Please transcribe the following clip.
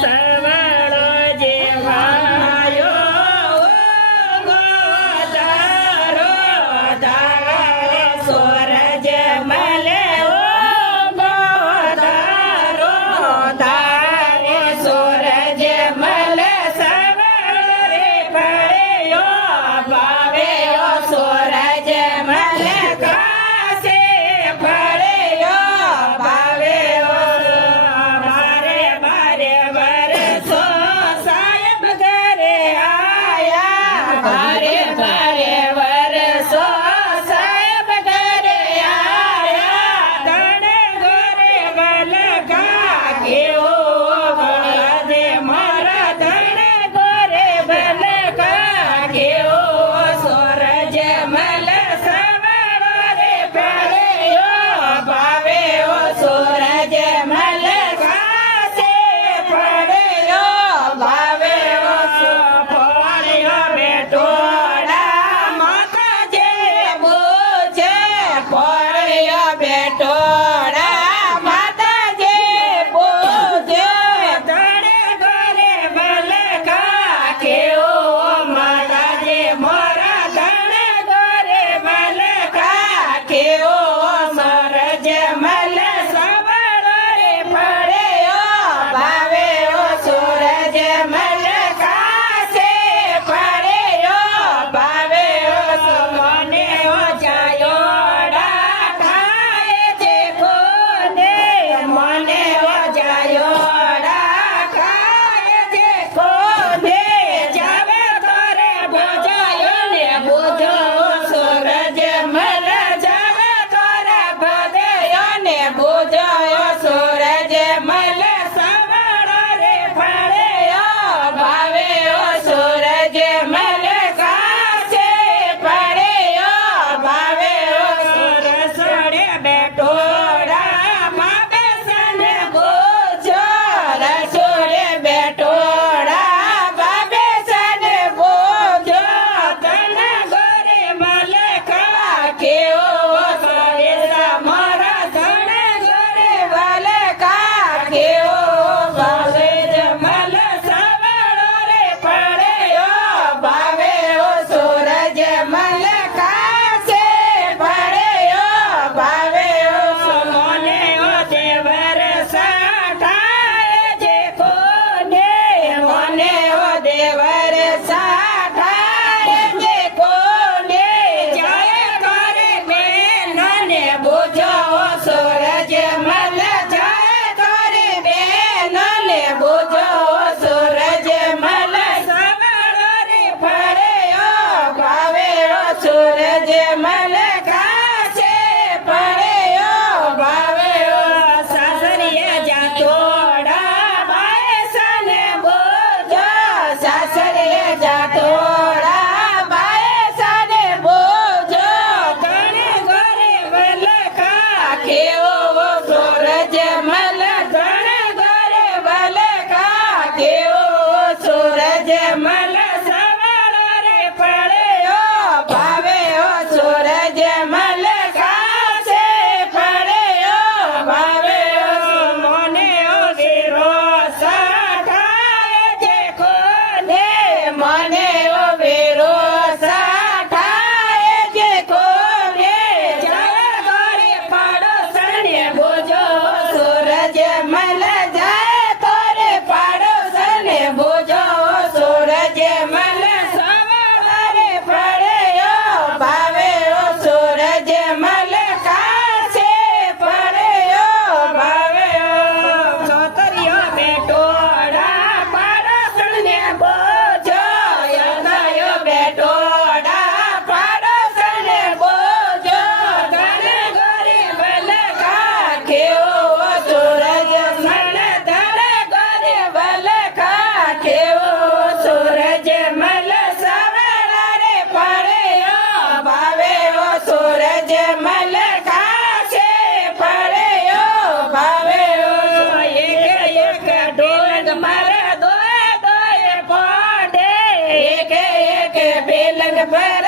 સવળો જેવાયો ગોધારો ધારે સૂરજ મલે ગોધારો ધારે સૂરજ મલે સવળો રે પડ્યો ભાવ્યો સૂરજ મલે કાશે પડ્યો ભાવ્યો બારે બારે વરસો સાહેબ ઘરે આયા બારે બારે વરસો સાહેબ ઘરે આયા તને ઘરે બલકા કેવો બળદે મારા તને ઘરે બલકા કેવો સૂરજ મલ સવળો રે પડ્યો ભાવ્યો સૂરજ મલ કાશે પડ્યો ભાવ્યો પડ્યો બેટોડા માતા જે બોજે પડ્યો બેટોડા માતા જે બોજે તને ઘરે બલકા કેવો માતા જે મોરા તને ઘરે બલકા કેવો સૂરજ મલ સવળો રે પડ્યો ભાવ્યો સૂરજ મલ કાશે પડ્યો ભાવ્યો મને ઓજાયોડા ખાય છે કોને મને ઓજાયોડા ખાય છે કોને જાવે કરે ભોજાયો ને ભોજો સૂરજ મલ જાવે કરે ભોજાયો ને ભોજો સૂરજ મલ સવળો રે પડ્યો ભાવ્યો સૂરજ મલ કાશે પડ્યો ભાવ્યો રસોડે બેટોડા મા બેસને બોજો રસોડે બેટોડા મા બેસને બોજો તને ઘરે મલકા કેવો સરેસા મારા તને ઘરે મલકા કેવો ભાવેજ મલ સવળો રે પડ્યો ભાવ્યો સૂરજ મલ કાશે પડ્યો ભાવ્યો મને ઓ દેવર સાઠાય જે કોને મને ઓ દેવર સાઠાય જે કોને જાય કરે બેનને બોજો સૂરજ મલ જાય કરે બેનને બોજો સૂરજ મલ સવળો રે પડ્યો ભાવ્યો સૂરજ મલ કાશે પડ્યો ભાવ્યો સાસરીએ જાતોડા બાયસને બોજો સાસરીએ જાતોડા બાયસને બોજો તને ઘરે બલકા કેવો સૂરજ મલ તને ઘરે બલકા કેવો સૂરજ મલ સવળો રે પડ્યો ભાવ્યો સૂરજ મલ કાશે પડ્યો ભાવ્યો મને ઓ વીરો સાઠાય જે કોને મને ઓ વીરો સાઠાય જે કોને જાય ઘરે પાડોશને બોજો સૂરજ મલ જાય તોરે પાડોશને બોજો સૂરજ મલ સવળો રે પડ્યો ભાવ્યો સૂરજ મલ કાશે પડ્યો ભાવ્યો છોકરીઓ બેટોડા પાડોશને બોજો યદાયો બેટોડા પાડોશને બોજો તને ઘરે બલકા કેવો સૂરજ મલ તને ઘરે બલકા કેવો સૂરજ મલ સવળો રે પડ્યો ભાવ્યો સૂરજ મલ કાશે પડ્યો ભાવ્યો એક ઢોલક મારા દોય દોય પડે એક બેલક પર